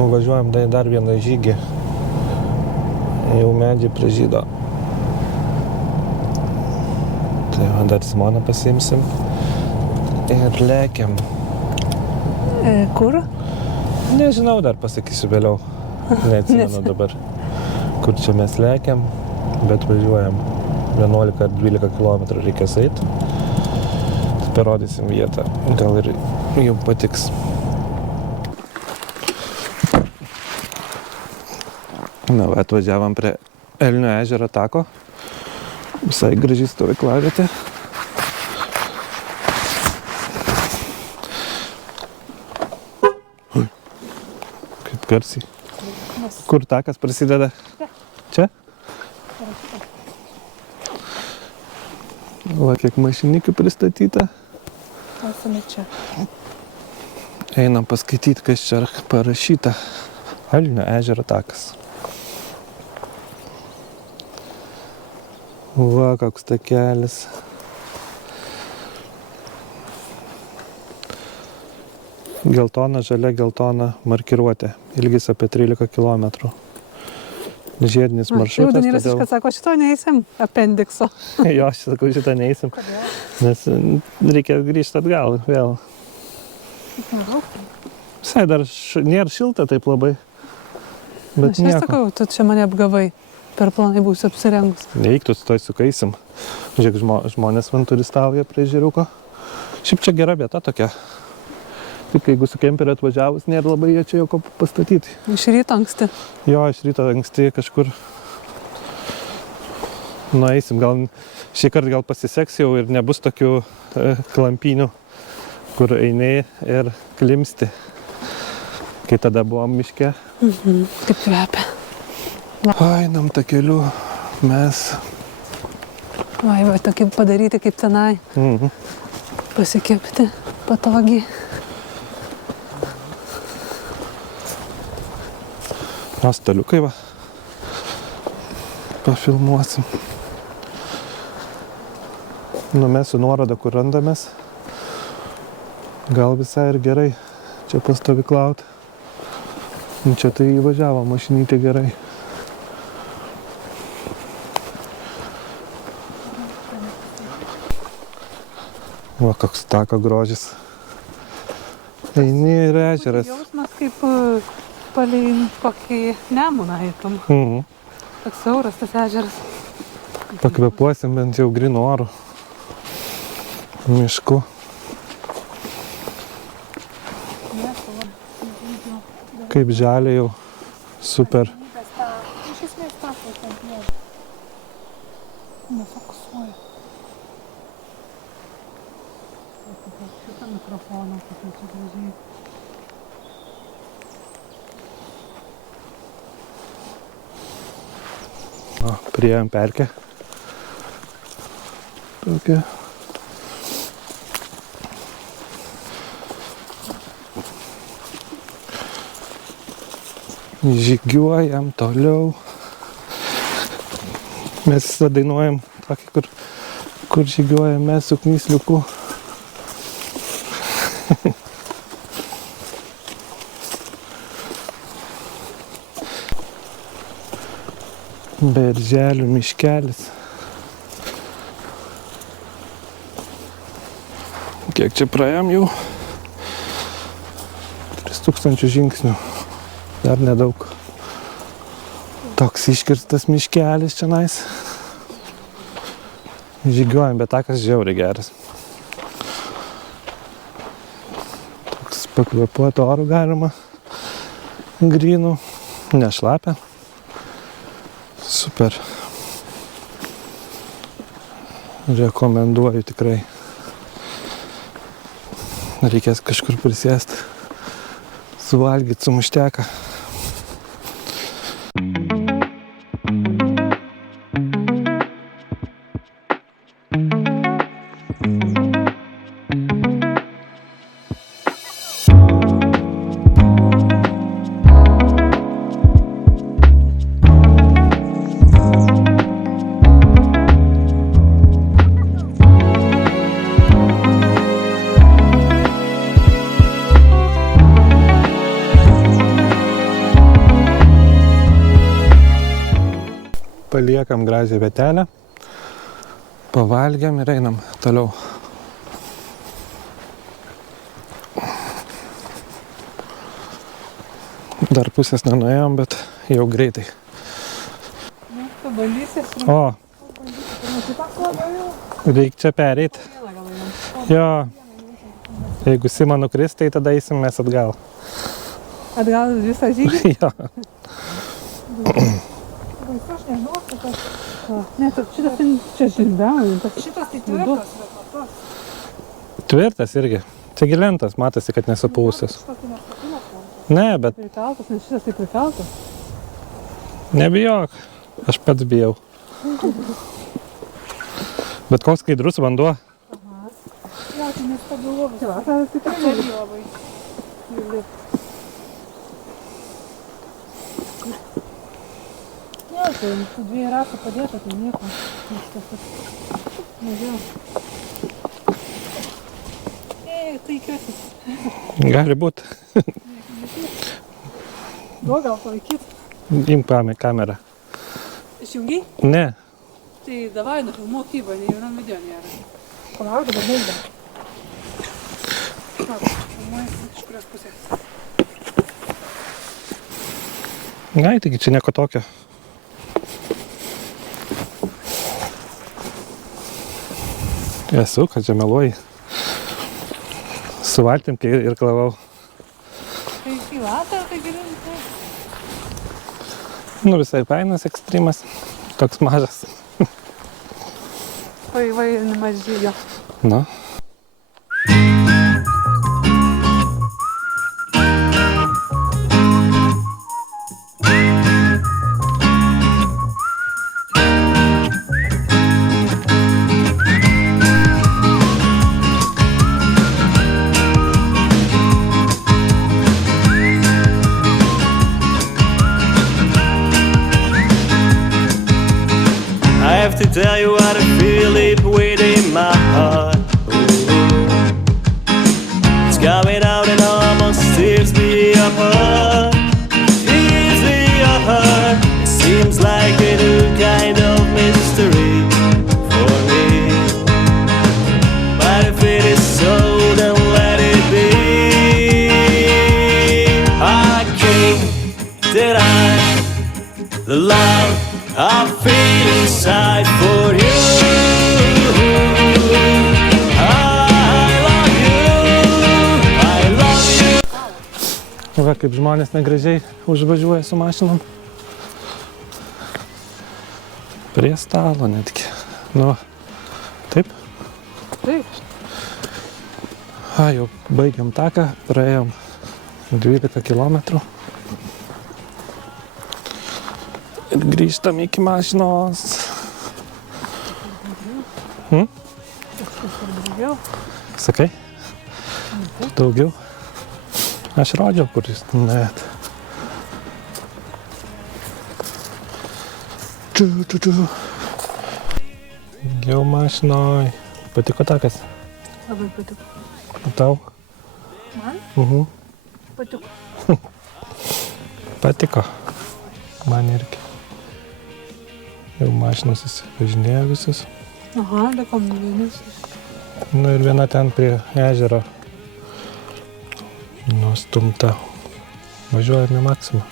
Nuvažiuojam dar vieną žygį. Jau medžiai pražydo. Tai dar Simoną pasiimsim. Ir lekiam. Kur? Nežinau, dar pasakysiu vėliau. Neatsimenu dabar, kur čia mes lekiam, bet važiuojam 11 ar 12 km reikės eiti. Parodysim vietą, gal ir jums patiks. Na, atvažiavam prie Elnio ežero tako. Visai graži stovyklavietė. Kaip garsiai. Kur takas prasideda? Čia? Va, kiek mašinikių pristatyta. Esame čia. Einam paskaityti, kas čia parašyta. Elnio ežero takas. Va, koks takelis. Geltona, žalia, geltona markiruotė. Ilgis apie 13 km. Žiedinis maršrutas. Danielius iškart sako, šito neįsim apendikso. Jo, aš sakau, šito neįsim. Kodėl? Nes reikia grįžti atgal vėl. Visai dar nėra šilta taip labai. Bet aš nieko. sakau, tu čia mane apgavai. Per planai būsiu apsirengus. Neik, tu stoj sukaisim. Žiūrėk, žmonės man turistauja prie ežeriuko. Šiaip čia gera vieta tokia. Tik jeigu su kemperiu atvažiavus, nėra labai jie čia jau ko pastatyti. Iš ryto anksti. Jo, iš ryto anksti kažkur nueisim. Gal šį kartą gal pasiseks jau ir nebus tokių klampynių, kur eini ir klimsti. Kai tada buvom miške. Kaip kvepia. Einam takeliu mes. Va, tokį padaryti kaip tenai. Pasikepti patogiai. O staliukai va. Pafilmuosim. Numesiu nuorodą, kur randamės. Gal visai ir gerai čia pastovyklauti. Čia tai įvažiavo mašinytė gerai. Va, koks tako grožis. Eini ir ežeras. Jausmas kaip palei kokį Nemuną eitum. Toks siauras tas ežeras. Pakvėpuosim bent jau grynu oru. Mišku. Kaip žalia jau. Super. Iš esmės tapas ant mėg. Nefokusuoju. Šitą mikrofoną, kaip čia gražiai. O, priėjom perkę. Tokia. Žygiuojam toliau. Mes visada dainuojam tokį, kur žygiuojam mes su knysliuku. Berželių miškelis. Kiek čia praėjom jau? 3000 žingsnių. Dar nedaug. Toks iškirstas miškelis čionais. Žygiuojam, bet takas žiauriai geras. Toks pakvėpuoti orų galima. Grynų. Nešlapia. Super. Rekomenduoju tikrai. Reikės kažkur prisėsti. Suvalgyti sumušteką. paliekam gražią vietelę, pavalgiam ir einam toliau. Dar pusės nenuėjom, bet jau greitai. Pabandysi. O, reikia čia pereit. Jo, jeigu Sima nukris, tai tada eisim mes atgal. Atgal visą žygį? Jo. Aš nežinau, kad... Ne, šitas čia žilbiaujantas. Šitas tai tvirtas. Tvirtas irgi. Čia gilentas, matosi, kad nesupūsis. Ne, bet... Prikaltas, nes šitas tai prikaltas. Nebijok, aš pats bijau. Bet koks skaidrus vanduo. Ja, tai nes pagalvojau. Tai tikrai nebijovai. Ne, tai tų 2 ratų padėta, tai nieko. Mažiau. Tai įkvėsis. Gali būt. Duok gal palaikyt. Imk kamerą. Išjungiai? Ne. Tai davai nufilmuok jį, ne vienam video nėra. Palauk, dabar baigda. Filmuojasi iš kurios pusės. Gai, taigi čia nieko tokio. Esu, kad čia meluoji. Su valtim ir klavau. Tai į latą, tai geriau. Nu, visai fainas ekstremas. Toks mažas. Vai, nemažėjo. Nu. I have to tell you what I feel deep within my heart. It's coming out and almost tears me apart. Tears me apart. It seems like a new kind of mystery for me. But if it is so, then let it be. I can't deny the love I feel inside for you. I love you. Va, kaip žmonės negražiai užvažiuoja su mašinom. Prie stalo netgi. Nu, taip. Taip. Jau baigiam taką, praėjom 12 kilometrų. Ir grįžtam iki mašinos. Daugiau. Sakai? Daugiau? Aš rodžiau, kur jūs nuėjot. Jau mašinoj. Patiko takas? Labai patiko. Tau? Man? Patiko. Patiko. Man irgi. Jau mašinos įsivažinėjo visus. Aha, rekomenduojamas. Nu ir viena ten prie ežero nustumta. Važiuojam į Maksimą.